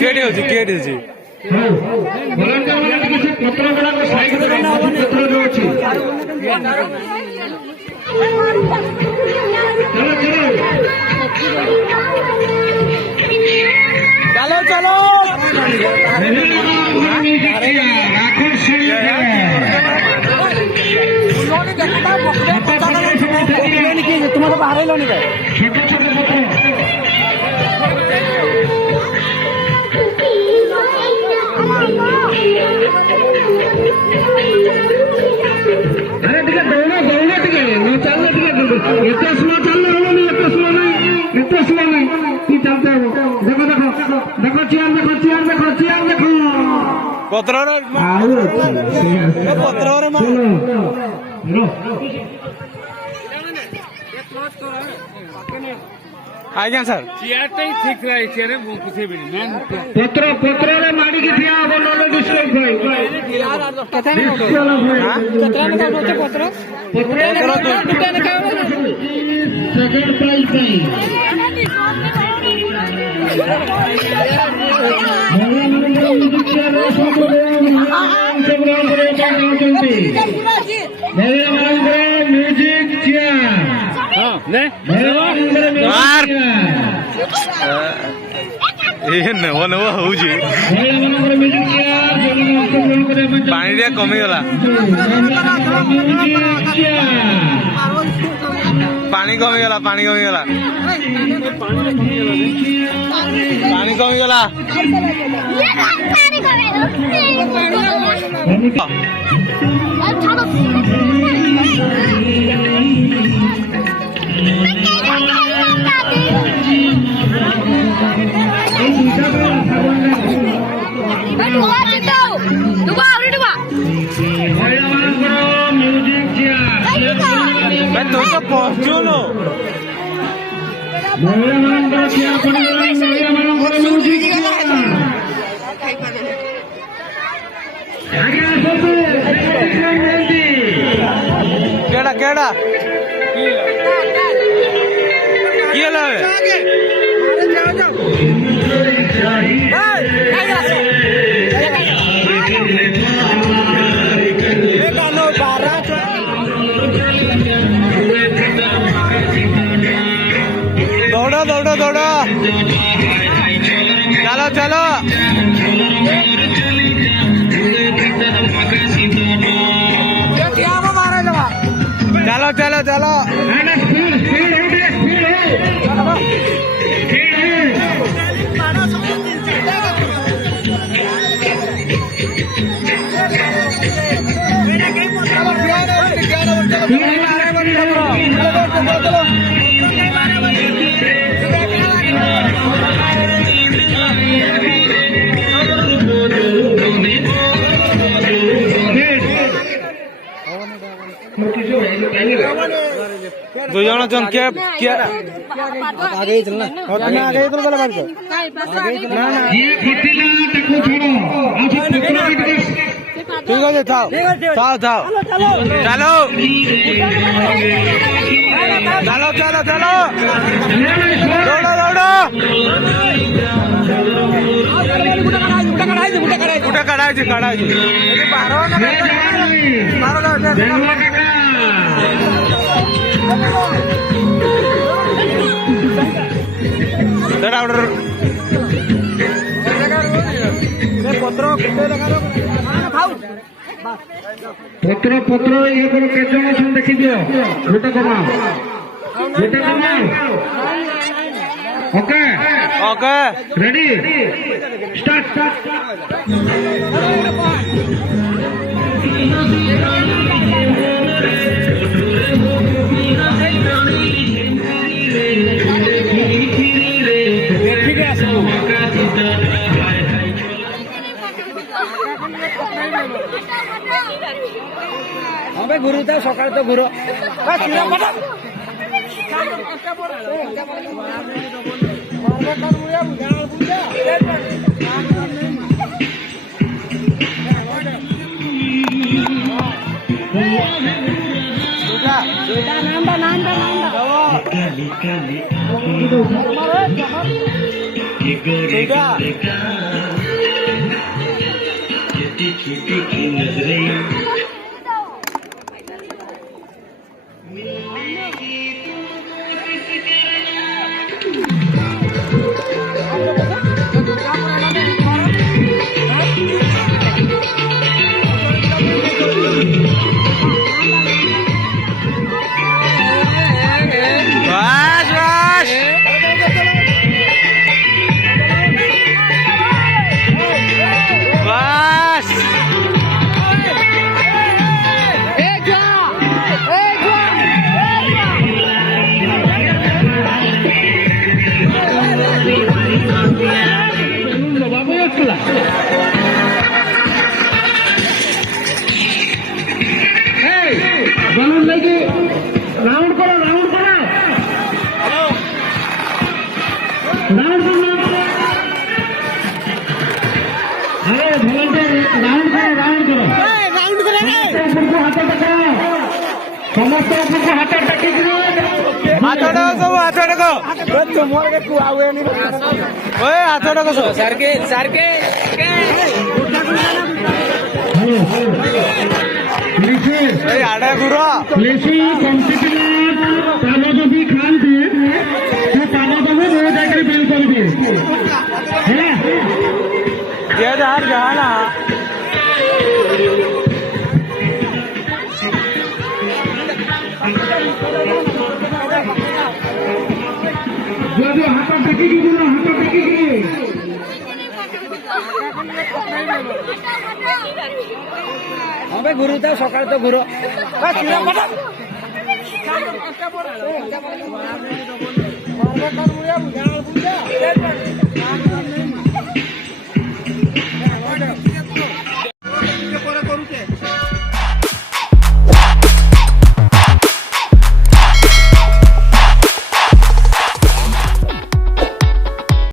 କେଠି ଅଛି କେଠି ଅଛି ଭଲାଣ୍ଟିୟର ମାନେ ଟିକେ ସେ ପତ୍ର ଗୁଡାକ ସାଇଜ ପତ୍ର ଯୋଉ ଅଛି ଚାଲ ଚାଲ ତୁମେ ତ ବାହାରିଲନି ଛୋଟ ଛୋଟ ପତ୍ର अरे ठीक है दौड़ो दौड़ो ठीक है मैं चलना ठीक है इतना स्लो चलना होगा नहीं इतना स्लो नहीं तू चलते हो देखो देखो देखो चेयर देखो चेयर देखो चेयर देखो ପତ୍ର ପତ୍ରରେ ଆଜ୍ଞା ସାର୍ ଚେୟାରଟା ହିଁ ଠିକ ରହେ ଚେୟାର ପତ୍ର ପତ୍ରରେ ମାଡ଼ିକି ଠିଆ ହବ ନହେଲେ ଡିସ୍ଟ୍ରଏଡ୍ ଭାଇ ସେକେଣ୍ଡ ପ୍ରାଇଜ୍ ପାଇଁ ମହିଳାମାନଙ୍କର ମ୍ୟୁଜିକ୍ ନେବ ନେବ ହଉଛି ମହିଳାମାନଙ୍କର ମ୍ୟୁଜିକ୍ ଚେୟାର ପାଣି ଟିକେ କମିଗଲା ପାଣି କମିଗଲା ପାଣି କମିଗଲା ପାଣି କମିଗଲା ତୁ ତ ପହଞ୍ଚୁନୁ केड़ा केड़ा किए लावे दौड़ो दौड़ो दौड़ो चलो चलो चलो चलो चलो दो जन जन क्या क्या आगे ही चलना और तुम्हें आगे ही तो गला बात को ना ना ये खटिला टकू छोड़ो ठीक है जाओ जाओ जाओ चलो चलो चलो चलो दौड़ो दौड़ो गुटा कढ़ाई पत्र पत्र ये करो के जण सुन देखि दियो गोटे कमाओ ओके ओके रेडी स्टार्ट हमें गुरु था सकाल तो गुरु ସେଇଟା ବାସ୍ ବାସ୍ বাস বাবু আসলা বলুন নাকি রাউন্ড করো রাউন্ড করো রাউন্ড করো আরে ভলেন্টিয়ার রাউন্ড করো রাউন্ড করো উপরକୁ ହାତ ଟେକାଅ ସମସ୍ତ ଉପରକୁ ହାତ ଟେକିକି ହାତ ଡାକ ସବୁ ହାତ ଡାକ ଓଏ ହାତ ଡାକ ସବୁ ଏଇ ଆଡେ ଗୁର ବେଶୀ କମ୍ପିଟିଟିଭ ପାନ ଯଦି ଖାଆନ୍ତି ସେ ପାନ ଦେବ ମୁଁ ଯାଇକରି ବିଲ୍ କରିବି ହେଲା ଯିଏ ଯାହାର ଯାହା ନା ଯଦି ହାତ ଟେକିକି ଦିନ ହାତ ଟେକିକି হবে গুরু তো সকালে তো গুরু